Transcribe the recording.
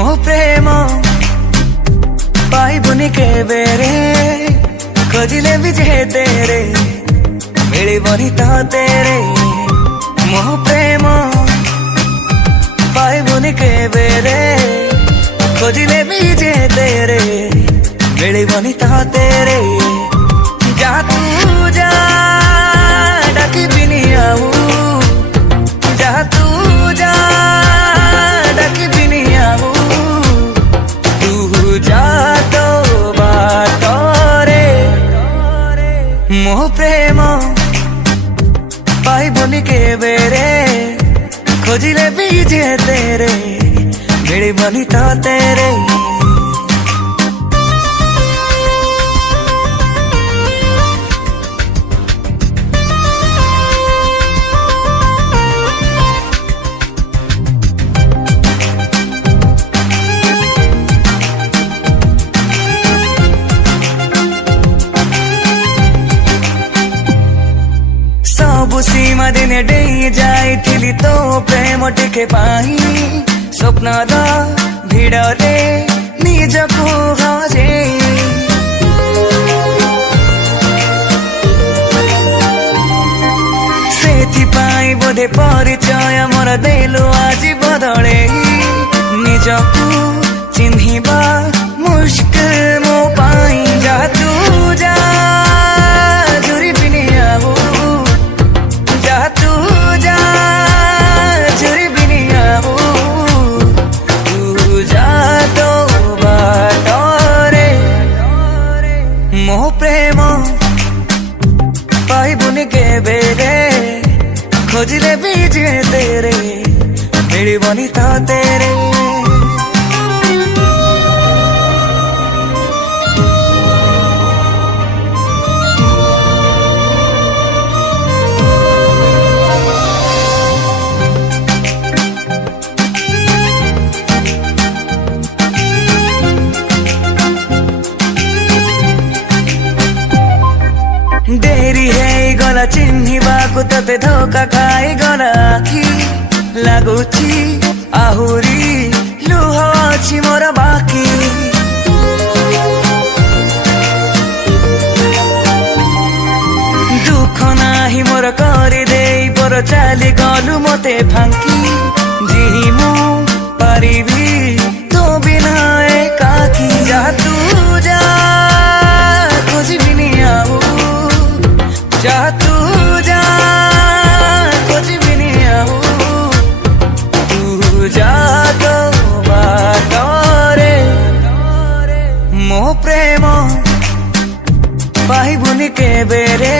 ମୋ ପ୍ରେମ ପାଇବୁନି କେବେ ରେ, ଖୋଜିଲେ ବି ଯେତେ ରେ ମିଳିବନି ତ ତେରେ। ମୋ ପ୍ରେମ ପାଇବୁନି କେବେ ରେ, ଖୋଜିଲେ ବି ଯେତେ ରେ ମିଳିବନି ତ ତେରେ। ଯା ତୁ ଯା ଡାକିବିନି ଆଉ, ଯା ତୁ ଯା ଡାକିବିନି ଆଉ, ତୁ ଯା ତୋ ବାଟରେ। ମୋ ପ୍ରେମ ପାଇବୁନି କେବେ ରେ, ଖୋଜିଲେ ବି ଯେତେ ରେ ମିଳିବନି ତ ତେରେ। सबु सीमा दिने डेई जाइथिली तो प्रेम टिके पाई, स्वप्नर भिडरे निजको हजे। सेथिपाई बोधे परिचय मोर देलु आजि बदले, निजको चिन्हिबा मुश्किल मो पाई। जा तू जा जुरिबिनी आऊ, जा तू जा जुरिबिनी आऊ, तू जा तो बाटरे। ମୋ ପ୍ରେମ ପାଇବୁନି କେବେ ରେ, ଖୋଜିଲେ ବି ଯେତେ ରେ ମିଳିବନି ତ ତେରେ। डेरी है गला चिन्हिबाकु तते धोका खाई गला आखि लागुची, आहुरी लुह अछि मोर बाकी। दुख नाही मोर करि देई पर चाली गलु मते फांकी। जिमु पारिबी तो बिना एकाकी, जा तू जा खोजिबिनी आऊ, जा तू जा खोजिबिनी आऊ, तू जा तो बाटरे। ମୋ ପ୍ରେମ ପାଇବୁନି କେବେ ରେ,